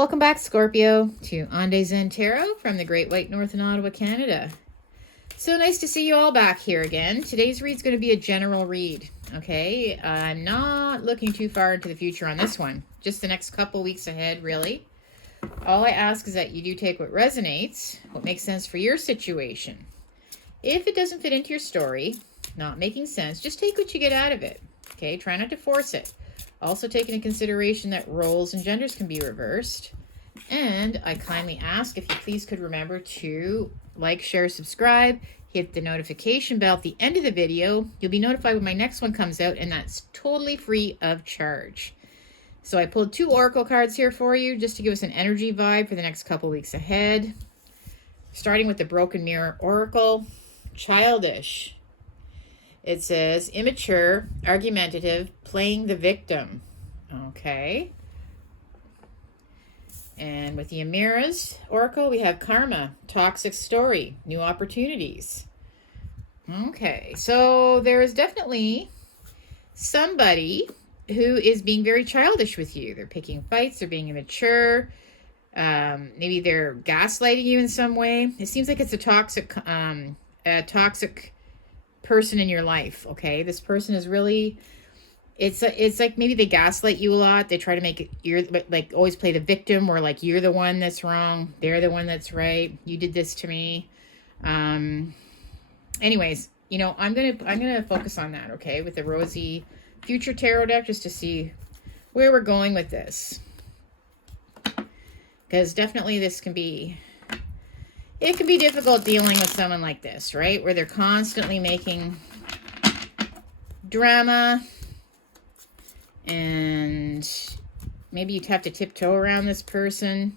Welcome back, Scorpio, to On Day Zen Tarot from the Great White North in Ottawa, Canada. So nice to see you all back here again. Today's read's going to be a general read, okay? I'm not looking too far into the future on this one. Just the next couple weeks ahead, really. All I ask is that you do take what resonates, what makes sense for your situation. If it doesn't fit into your story, not making sense, just take what you get out of it, okay? Try not to force it. Also take into consideration that roles and genders can be reversed. And I kindly ask if you please could remember to like, share, subscribe, hit the notification bell at the end of the video. You'll be notified when my next one comes out, and that's totally free of charge. So I pulled 2 oracle cards here for you just to give us an energy vibe for the next couple weeks ahead. Starting with the Broken Mirror Oracle, Childish. It says, immature, argumentative, playing the victim. Okay. And with the Amira's Oracle, we have karma, toxic story, new opportunities. Okay, so there is definitely somebody who is being very childish with you. They're picking fights, they're being immature. Maybe they're gaslighting you in some way. It seems like it's a toxic person in your life, okay? This person is really, it's like maybe they gaslight you a lot. They try to make it, you're like always play the victim, or like you're the one that's wrong, they're the one that's right, you did this to me. Anyways, you know, I'm gonna focus on that, okay, with the Rosy Future Tarot deck, just to see where we're going with this, because definitely this can be, it can be difficult dealing with someone like this, right? Where they're constantly making drama, and maybe you'd have to tiptoe around this person.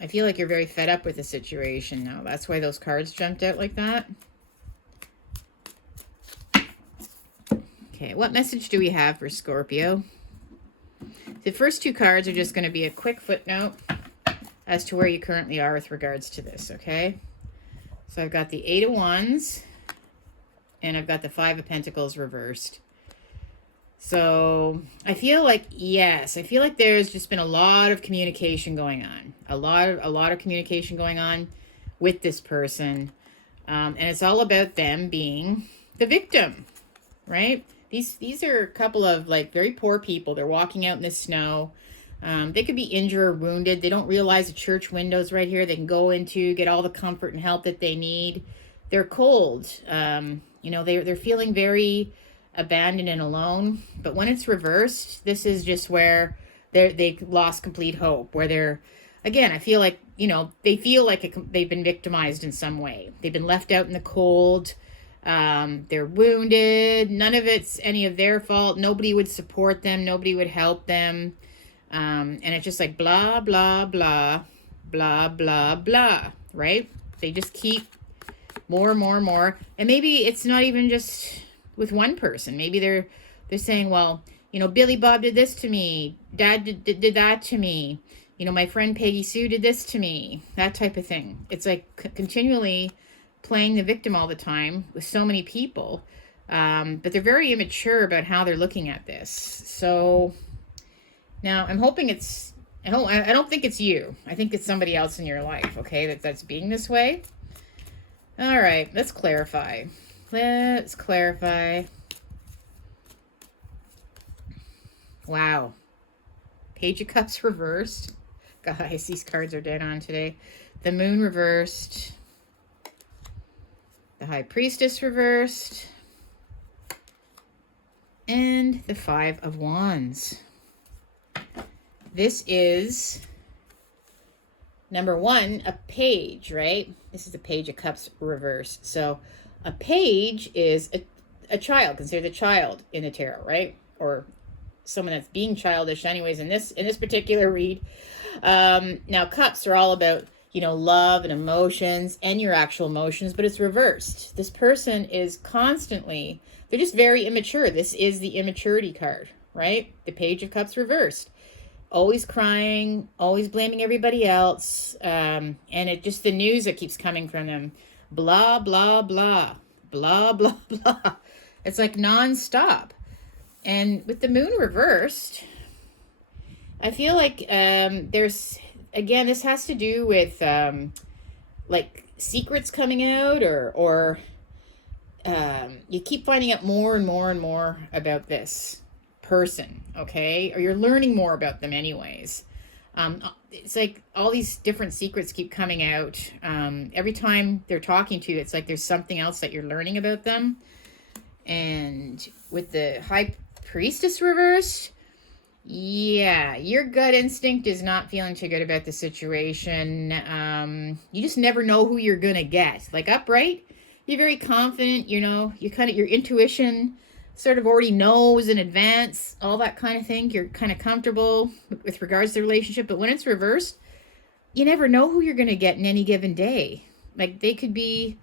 I feel like you're very fed up with the situation now. That's why those cards jumped out like that. Okay, what message do we have for Scorpio? The first 2 cards are just going to be a quick footnote as to where you currently are with regards to this, okay? So I've got the 8 of Wands, and I've got the 5 of Pentacles reversed. So I feel like, yes, I feel like there's just been a lot of communication going on. A lot of communication going on with this person. And it's all about them being the victim, right? These are a couple of like very poor people. They're walking out in the snow. They could be injured or wounded. They don't realize the church windows right here they can go into, get all the comfort and help that they need. They're cold. You know, they're feeling very abandoned and alone. But when it's reversed, this is just where they lost complete hope. Where they're, again, I feel like, you know, they feel like they've been victimized in some way. They've been left out in the cold. They're wounded. None of it's any of their fault. Nobody would support them. Nobody would help them. And it's just like blah, blah, blah, blah, blah, blah, right? They just keep more. And maybe it's not even just with one person. Maybe they're saying, well, you know, Billy Bob did this to me. Dad did that to me. You know, my friend Peggy Sue did this to me. That type of thing. It's like continually playing the victim all the time with so many people. But they're very immature about how they're looking at this. So now, I'm hoping it's, I don't think it's you. I think it's somebody else in your life, okay, that's being this way. All right, let's clarify. Let's clarify. Wow. Page of Cups reversed. Guys, these cards are dead on today. The Moon reversed. The High Priestess reversed. And the 5 of Wands. This is, number 1, a page, right? This is a Page of Cups reversed. So a page is a child, considered a child in the tarot, right? Or someone that's being childish anyways in this particular read. Now cups are all about, you know, love and emotions and your actual emotions, but it's reversed. This person is constantly, they're just very immature. This is the immaturity card, right? The Page of Cups reversed. Always crying, always blaming everybody else. And it just the news that keeps coming from them. Blah, blah, blah, blah, blah, blah. It's like nonstop. And with the Moon reversed, I feel like there's, again, this has to do with like secrets coming out, or you keep finding out more and more and more about this person, okay? Or you're learning more about them anyways. It's like all these different secrets keep coming out. Every time they're talking to you, it's like there's something else that you're learning about them. And with the High Priestess reversed, yeah, your gut instinct is not feeling too good about the situation. You just never know who you're gonna get. Like upright, you're very confident, you know, you kind of, your intuition sort of already knows in advance, all that kind of thing. You're kind of comfortable with regards to the relationship. But when it's reversed, you never know who you're gonna get in any given day. Like they could be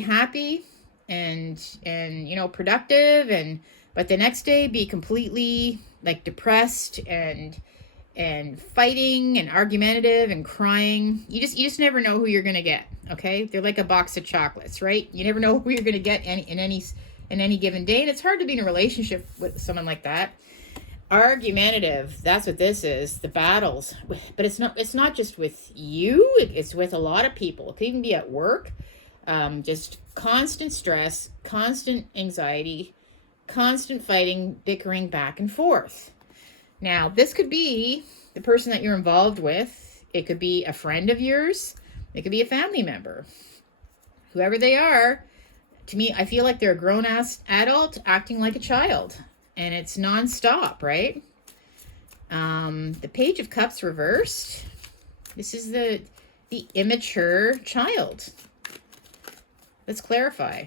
happy and you know, productive, but the next day be completely like depressed and fighting and argumentative and crying. You just never know who you're gonna get. Okay, they're like a box of chocolates, right? You never know who you're gonna get in any given day, and it's hard to be in a relationship with someone like that. Argumentative, that's what this is, the battles. But it's not just with you, it's with a lot of people. It could even be at work. Just constant stress, constant anxiety, constant fighting, bickering back and forth. Now, this could be the person that you're involved with. It could be a friend of yours. It could be a family member. Whoever they are, to me, I feel like they're a grown-ass adult acting like a child. And it's nonstop, right? The Page of Cups reversed. This is the immature child. Let's clarify.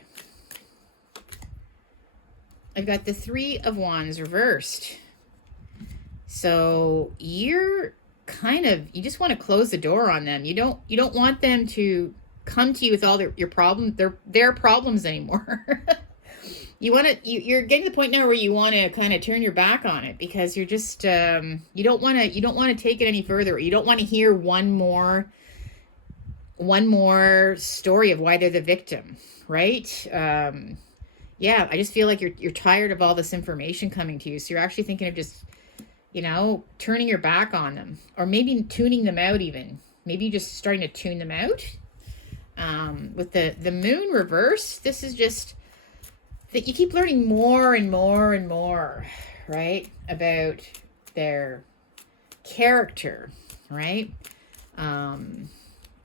I've got the Three of Wands reversed. So you're kind of, you just want to close the door on them. You don't want them to come to you with all your problems, their problems anymore. You're getting to the point now where you want to kind of turn your back on it, because you're just you don't want to take it any further. You don't want to hear one more story of why they're the victim, right? Yeah, I just feel like you're tired of all this information coming to you. So you're actually thinking of just, you know, turning your back on them, or maybe tuning them out even. Maybe just starting to tune them out. With the moon reverse, this is just that you keep learning more and more and more, right, about their character, right? And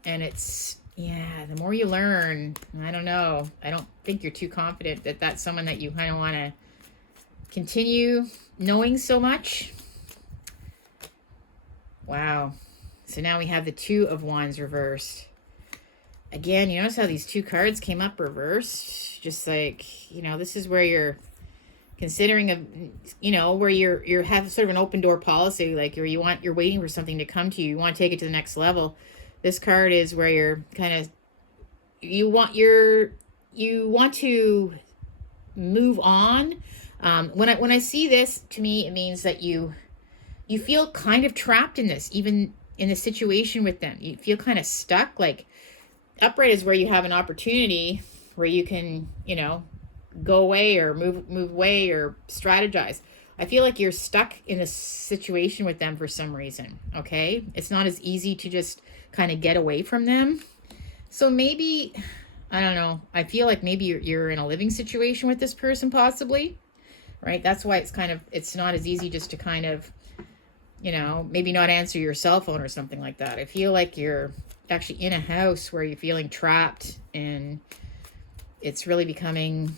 it's, yeah, the more you learn, I don't know, I don't think you're too confident that that's someone that you kind of want to continue knowing so much. Wow. So now we have the Two of Wands reversed. Again, you notice how these two cards came up reversed? Just like, you know, this is where you're considering where you're have sort of an open door policy, like you're waiting for something to come to you. You want to take it to the next level. This card is where you're kind of, you want to move on. When I see this, to me, it means that you feel kind of trapped in this, even in the situation with them. You feel kind of stuck. Like upright is where you have an opportunity where you can, go away or move away or strategize. I feel like you're stuck in a situation with them for some reason. Okay. It's not as easy to just kind of get away from them. So maybe, I don't know. I feel like maybe you're in a living situation with this person, possibly, right? That's why it's not as easy just to kind of, maybe not answer your cell phone or something like that. I feel like you're actually in a house where you're feeling trapped, and it's really becoming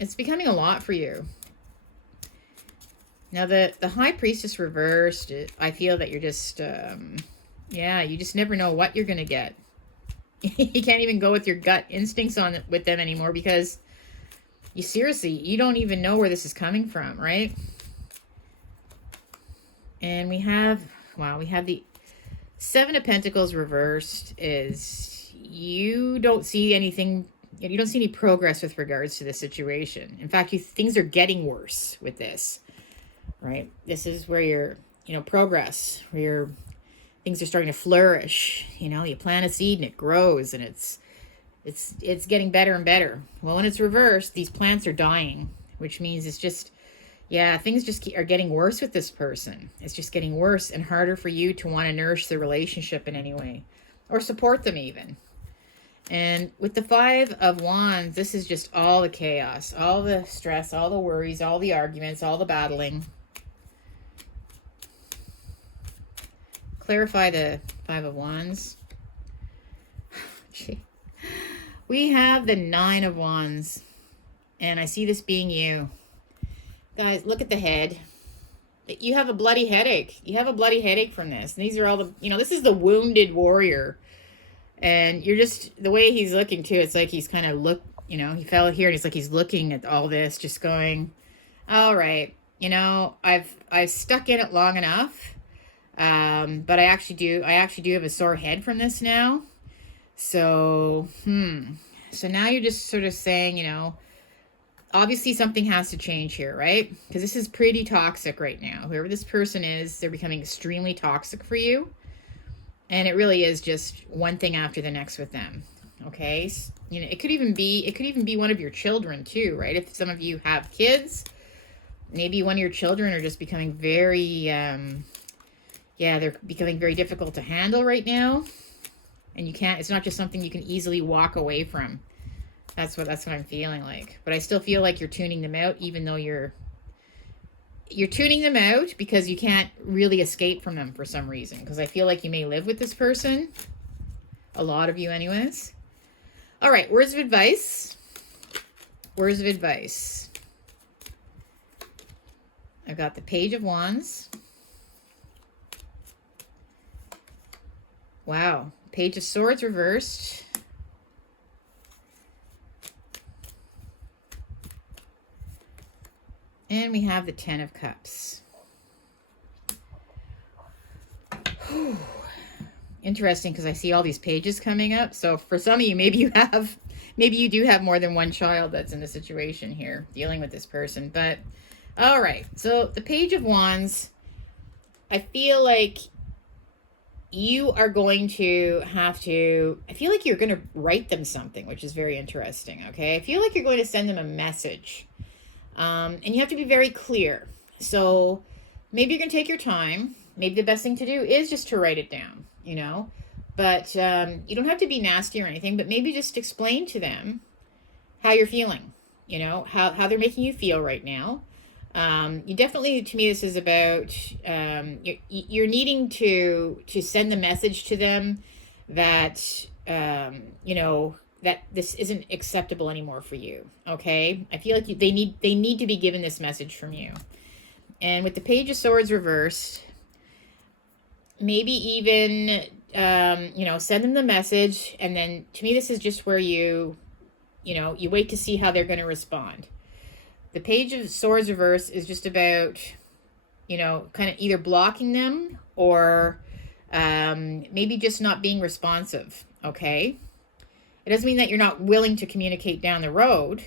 a lot for you. Now the High Priestess reversed, I feel that you're just, you just never know what you're going to get. You can't even go with your gut instincts with them anymore, because you don't even know where this is coming from, right? And we have the Seven of Pentacles reversed. Is you don't see anything, you don't see any progress with regards to the situation. In fact, things are getting worse with this, right? This is where you're, progress, where things are starting to flourish. You plant a seed and it grows, and it's getting better and better. Well, when it's reversed, these plants are dying, which means it's just, Yeah, things just are getting worse with this person. It's just getting worse and harder for you to want to nourish the relationship in any way or support them even. And with the Five of Wands, this is just all the chaos, all the stress, all the worries, all the arguments, all the battling. Clarify the Five of Wands. We have the Nine of Wands. And I see this being you. Guys, look at the head. You have a bloody headache. You have a bloody headache from this. And these are all the, this is the wounded warrior. And you're just, the way he's looking too, it's like he's kind of he fell here and he's looking at all this, just going, all right, I've stuck in it long enough. But I actually do have a sore head from this now. So, so now you're just sort of saying, obviously something has to change here, right? Because this is pretty toxic right now. Whoever this person is, they're becoming extremely toxic for you. And it really is just one thing after the next with them. Okay? It could even be one of your children too, right? If some of you have kids, maybe one of your children are just becoming very they're becoming very difficult to handle right now. And it's not just something you can easily walk away from. That's what I'm feeling like. But I still feel like you're tuning them out, even though you're tuning them out because you can't really escape from them for some reason. Because I feel like you may live with this person. A lot of you anyways. All right, words of advice. Words of advice. I've got the Page of Wands. Wow. Page of Swords reversed. And we have the Ten of Cups. Whew. Interesting, because I see all these pages coming up. So for some of you, maybe you do have more than one child that's in the situation here, dealing with this person. But, all right. So the Page of Wands, I feel like you are going to I feel like you're going to write them something, which is very interesting, okay? I feel like you're going to send them a message. And you have to be very clear. So maybe you're going to take your time. Maybe the best thing to do is just to write it down, But you don't have to be nasty or anything, but maybe just explain to them how you're feeling, how they're making you feel right now. You definitely, to me, this is about you're needing to send the message to them that, that this isn't acceptable anymore for you. Okay. I feel like they need to be given this message from you. And with the Page of Swords reversed, maybe even, send them the message. And then to me, this is just where you wait to see how they're going to respond. The Page of Swords reverse is just about, kind of either blocking them or maybe just not being responsive. Okay. It doesn't mean that you're not willing to communicate down the road.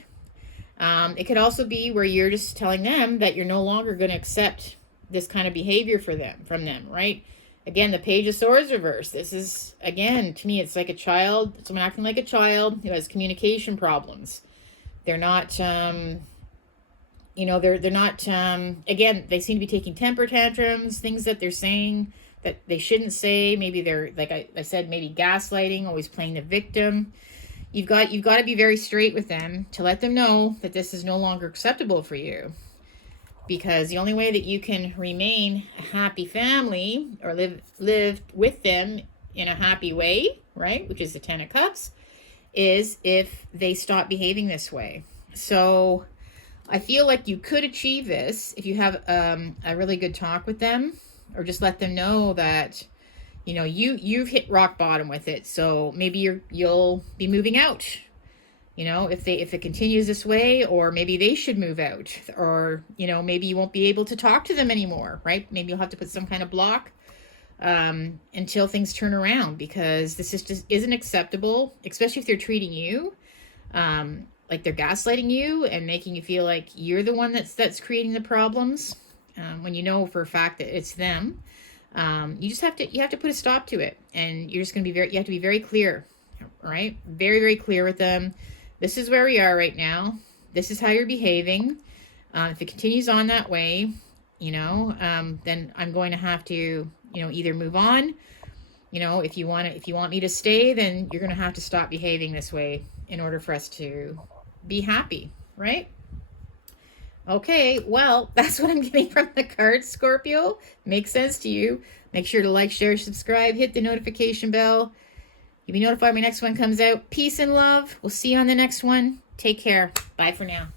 It could also be where you're just telling them that you're no longer going to accept this kind of behavior from them, right? Again, the Page of Swords reverse. This is, again, to me, it's like a child, someone acting like a child who has communication problems. They're not, they're not, again, they seem to be taking temper tantrums, things that they're saying that they shouldn't say. Maybe they're, like I said, maybe gaslighting, always playing the victim. You've got to be very straight with them to let them know that this is no longer acceptable for you. Because the only way that you can remain a happy family or live with them in a happy way, right, which is the Ten of Cups, is if they stop behaving this way. So I feel like you could achieve this if you have a really good talk with them, or just let them know that, you've hit rock bottom with it. So maybe you'll be moving out, if it continues this way, or maybe they should move out, or, maybe you won't be able to talk to them anymore, right? Maybe you'll have to put some kind of block until things turn around, because this just isn't acceptable, especially if they're treating you like they're gaslighting you and making you feel like you're the one that's creating the problems, when you know for a fact that it's them. You have to put a stop to it, and you're just going to be you have to be very clear, right? Very, very clear with them. This is where we are right now. This is how you're behaving. If it continues on that way, then I'm going to have to, either move on. If you want me to stay, then you're going to have to stop behaving this way in order for us to be happy, right? Okay, well, that's what I'm getting from the cards, Scorpio. Makes sense to you. Make sure to like, share, subscribe, hit the notification bell. You'll be notified when my next one comes out. Peace and love. We'll see you on the next one. Take care. Bye for now.